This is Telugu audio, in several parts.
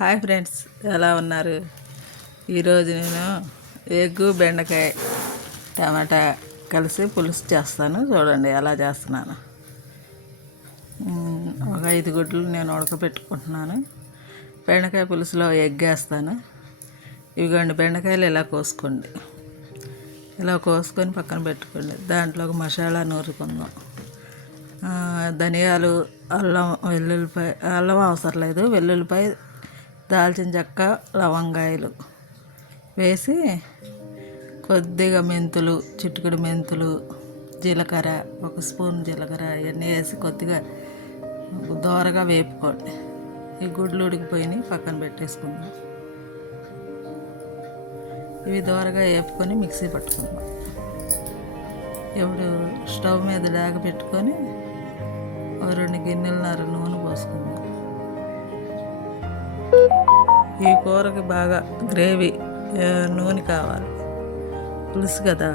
హాయ్ ఫ్రెండ్స్ ఎలా ఉన్నారు? ఈరోజు నేను ఎగ్గు బెండకాయ టమాటా కలిసి పులుసు చేస్తాను. చూడండి ఎలా చేస్తున్నాను. ఒక ఐదు గుడ్లు నేను ఉడకబెట్టుకుంటున్నాను బెండకాయ పులుసులో ఎగ్ వేస్తాను. ఇవిగోండి బెండకాయలు ఇలా కోసుకోండి. ఇలా కోసుకొని పక్కన పెట్టుకోండి. దాంట్లో ఒక మసాలా నూరుకుందాం. ధనియాలు అల్లం వెల్లుల్లిపాయ అల్లం అవసరం లేదు. వెల్లుల్లిపాయ దాల్చిన చెక్క లవంగాయలు వేసి కొద్దిగా మెంతులు చిటికెడు మెంతులు జీలకర్ర ఒక స్పూన్ జీలకర్ర ఇవన్నీ వేసి కొద్దిగా దోరగా వేపుకోండి. ఈ గుడ్లు ఉడికిపోయినాయి పక్కన పెట్టేసుకుందాం. ఇవి దోరగా వేపుకొని మిక్సీ పట్టుకుందాం. ఇప్పుడు స్టవ్ మీద దాగ పెట్టుకొని ఓ రెండు గిన్నెలన్నర నూనె పోసుకుందాం. ఈ కూరకి బాగా గ్రేవీ నూనె కావాలి. పులుసు కదా.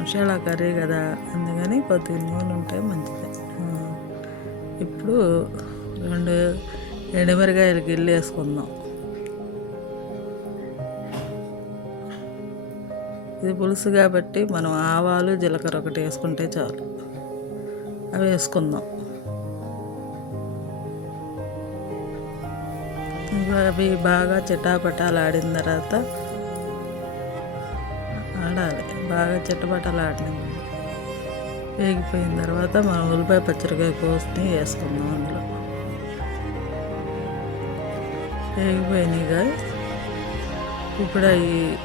మసాలా కర్రీ కదా. అందుకని కొద్దిగా నూనె ఉంటే మంచిది. ఇప్పుడు రెండు ఎండుమిరకాయలు గిల్లు వేసుకుందాం. ఇది పులుసు కాబట్టి మనం ఆవాలు జీలకర్ర ఒకటి వేసుకుంటే చాలు. అవి వేసుకుందాం. అవి బాగా చిటాపటాలు ఆడిన తర్వాత ఆడాలి. బాగా చిట్టపటాలు ఆడిన. వేగిపోయిన తర్వాత మనం ఉల్లిపాయ పచ్చడికాయ కోసి వేసుకుందాం అందులో. వేగిపోయినాయిగా ఇప్పుడు అవి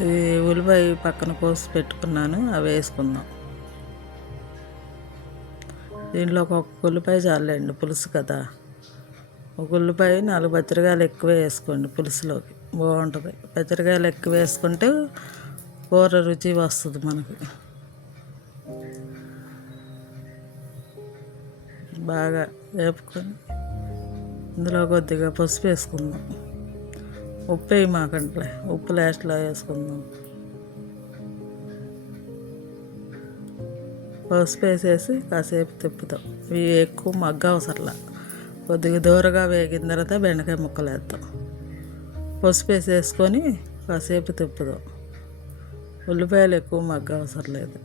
ఈ ఉల్లిపాయ పక్కన కోసి పెట్టుకున్నాను. అవి వేసుకుందాం. దీంట్లో ఒక ఉల్లిపాయ చాలండి పులుసు కదా. ఒక ఉల్లిపాయ నాలుగు పచ్చడికాయలు ఎక్కువ వేసుకోండి పులుసులోకి. బాగుంటుంది. పచ్చడికాయలు ఎక్కువ వేసుకుంటే కూర రుచి వస్తుంది మనకి. బాగా వేపుకొని ఇందులో కొద్దిగా పసుపు వేసుకుందాం. ఉప్పు వేయి మాకంటే ఉప్పు లాస్ట్లో వేసుకుందాం. పసుపు వేసేసి కాసేపు తిప్పుతాం. ఇవి ఎక్కువ మగ్గ అవసరంలా కొద్దిగా దూరగా వేగిన తర్వాత బెండకాయ ముక్కలు వేద్దాం. పసుపు వేసేసుకొని కాసేపు తిప్పుదాం. ఉల్లిపాయలు ఎక్కువ మగ్గ అవసరం లేదు.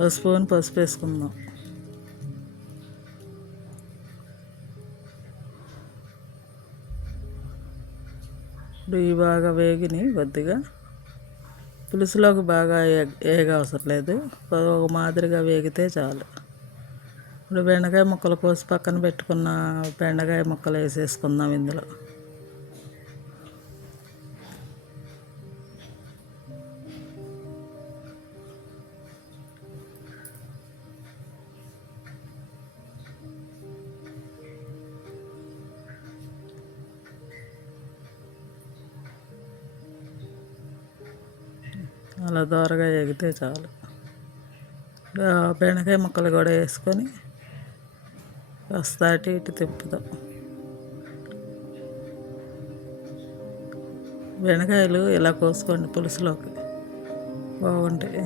ఒక స్పూన్ పసుపు వేసుకుందాం. ఇప్పుడు ఇవి బాగా వేగిని కొద్దిగా. పులుసులోకి బాగా ఏ- ఏగ అవసరం లేదు. ఒక మాదిరిగా వేగితే చాలు. ఇప్పుడు బెండకాయ ముక్కలు కోసి పక్కన పెట్టుకున్న బెండకాయ ముక్కలు వేసేసుకుందాం ఇందులో. అలా దోరగా ఎగితే చాలు. బెండకాయ ముక్కలు కూడా వేసుకొని కాస్త అటు ఇటు తిప్పుదాం బెండకాయలు ఇలా కోసుకోండి పులుసులోకి. బాగుంటాయి.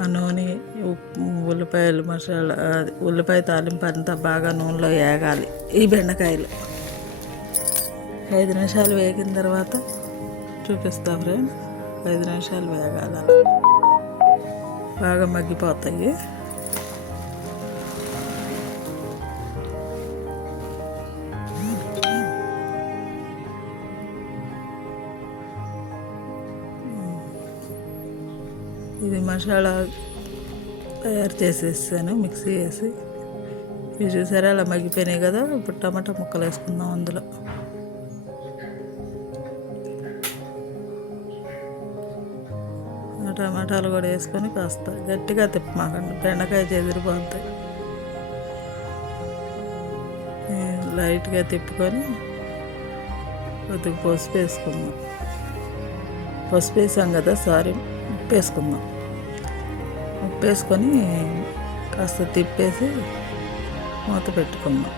ఆ నూనె ఉప్పు ఉల్లిపాయలు మసాలా అది ఉల్లిపాయ తాలింపు అంతా బాగా నూనెలో వేగాలి ఈ బెండకాయలు. ఐదు నిమిషాలు వేగిన తర్వాత చూపిస్తా ఫ్రెండ్ ఐదు నిమిషాలు వేగాల బాగా మగ్గిపోతాయి. ఇది మసాలా తయారు చేసేసాను మిక్సీ వేసి ఇవి చూసారా అలా మగ్గిపోయినాయి కదా ఇప్పుడు టమాటా ముక్కలు వేసుకుందాం అందులో. టమాటాలు కూడా వేసుకొని కాస్త గట్టిగా తిప్పమాకండి బెండకాయ చెదిరిపోతాయి లైట్గా తిప్పుకొని కొద్దిగా పసుపు వేసుకుందాం. పసుపు వేసాం కదా సారీ ఉప్పు వేసుకుందాం. ఉప్పు వేసుకొని కాస్త తిప్పేసి మూత పెట్టుకుందాం.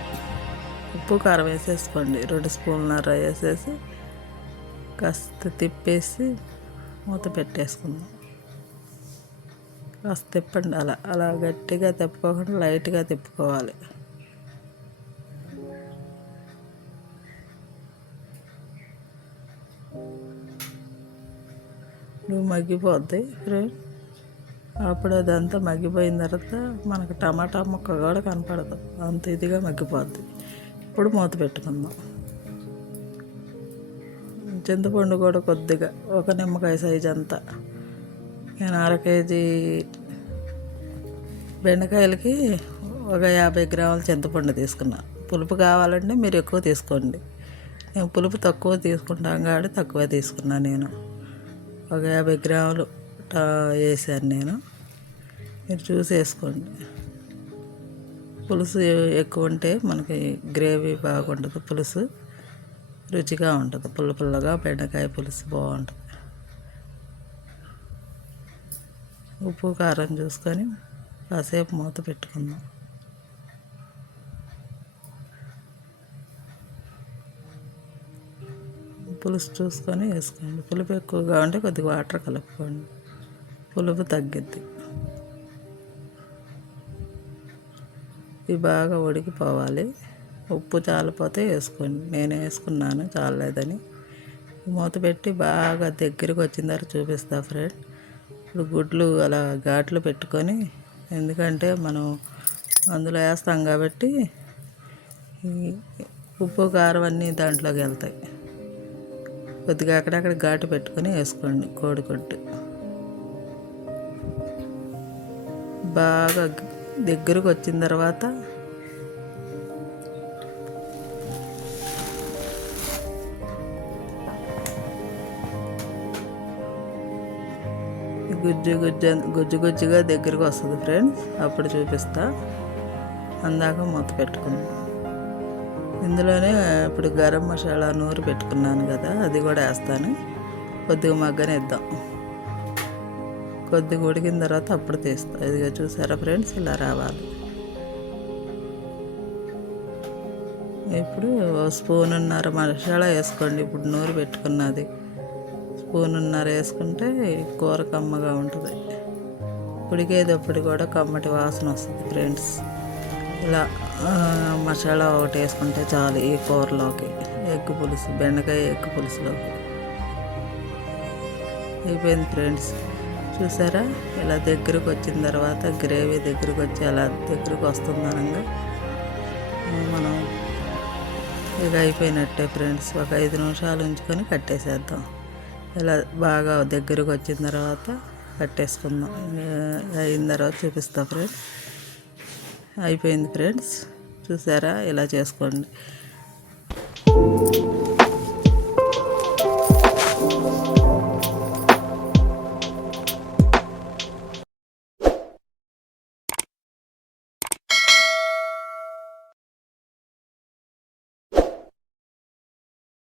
ఉప్పు కారం వేసేసుకోండి. రెండు స్పూన్లన్నర వేసేసి కాస్త తిప్పేసి మూత పెట్టేసుకుందాం. కాస్త తిప్పండి అలా అలా గట్టిగా తిప్పుకోకుండా లైట్గా తిప్పుకోవాలి. నువ్వు మగ్గిపోద్ది ఫ్రెండ్. అప్పుడు అదంతా మగ్గిపోయిన తర్వాత మనకు టమాటా ముక్క కూడా కనపడదు. అంత ఇదిగా మగ్గిపోద్ది. ఇప్పుడు మూత పెట్టుకుందాం. చింతపండు కూడా కొద్దిగా ఒక నిమ్మకాయ సైజ్ అంతా. నేను అర కేజీ బెండకాయలకి ఒక యాభై గ్రాముల చింతపండు తీసుకున్నా. పులుపు కావాలంటే మీరు ఎక్కువ తీసుకోండి. నేను పులుపు తక్కువ తీసుకుంటాం కాబట్టి తక్కువ తీసుకున్నా నేను. ఒక యాభై గ్రాములు వేసాను నేను. మీరు చూసి వేసుకోండి పులుసు ఎక్కువ ఉంటే మనకి గ్రేవీ బాగుంటుంది. పులుసు రుచిగా ఉంటుంది. పుల్ల పుల్లగా బెండకాయ పులుసు బాగుంటుంది. ఉప్పు కారం చూసుకొని కాసేపు మూత పెట్టుకుందాం. పులుసు చూసుకొని వేసుకోండి. పులుపు ఎక్కువగా ఉంటే కొద్దిగా వాటర్ కలుపుకోండి. పులుపు తగ్గిద్ది. ఇవి బాగా ఉడికిపోవాలి. ఉప్పు చాలిపోతే వేసుకోండి. నేను వేసుకున్నాను చాలలేదని. మూత పెట్టి బాగా దగ్గరికి వచ్చిన తర్వాత చూపిస్తా ఫ్రెండ్. ఇప్పుడు గుడ్లు అలా ఘాట్లు పెట్టుకొని ఎందుకంటే మనం అందులో వేస్తాం కాబట్టి ఉప్పు కారం అన్నీ దాంట్లోకి వెళ్తాయి. కొద్దిగా అక్కడక్కడ ఘాటు పెట్టుకొని వేసుకోండి కోడిగుడ్డు. బాగా దగ్గరకు వచ్చిన తర్వాత గుజ్జు గుజ్జు గుజ్జు గుజ్జుగా దగ్గరకు వస్తుంది ఫ్రెండ్స్ అప్పుడు చూపిస్తా. అందాక మూత పెట్టుకుందాం. ఇందులోనే ఇప్పుడు గరం మసాలా నూరు పెట్టుకున్నాను కదా అది కూడా వేస్తాను. కొద్దిగా మగ్గనిద్దాం. కొద్దిగా ఉడికిన తర్వాత అప్పుడు తీస్తా. ఇదిగా చూసారా ఫ్రెండ్స్ ఇలా రావాలి. ఇప్పుడు స్పూన్ ఉన్నారు మసాలా వేసుకోండి. ఇప్పుడు నూరు పెట్టుకున్నది. స్పూనున్నర వేసుకుంటే కూర కమ్మగా ఉంటుంది. ఉడికేటప్పుడు కూడా కమ్మటి వాసన వస్తుంది ఫ్రెండ్స్. ఇలా మసాలా ఒకటి వేసుకుంటే చాలు ఈ కూరలోకి. ఎగ్ పులుసు బెండకాయ ఎగ్ పులుసులోకి. అయిపోయింది ఫ్రెండ్స్. చూసారా? ఇలా దగ్గరకు వచ్చిన తర్వాత గ్రేవీ దగ్గరకు వచ్చి అలా దగ్గరకు వస్తుందనంగా మనం ఇక అయిపోయినట్టే ఫ్రెండ్స్. ఒక ఐదు నిమిషాలు ఉంచుకొని కట్టేసేద్దాం. ఇలా బాగా దగ్గరకు వచ్చిన తర్వాత కట్టేసుకుందాం. అయిన తర్వాత చూపిస్తా ఫ్రెండ్స్. అయిపోయింది ఫ్రెండ్స్. చూసారా? ఇలా చేసుకోండి.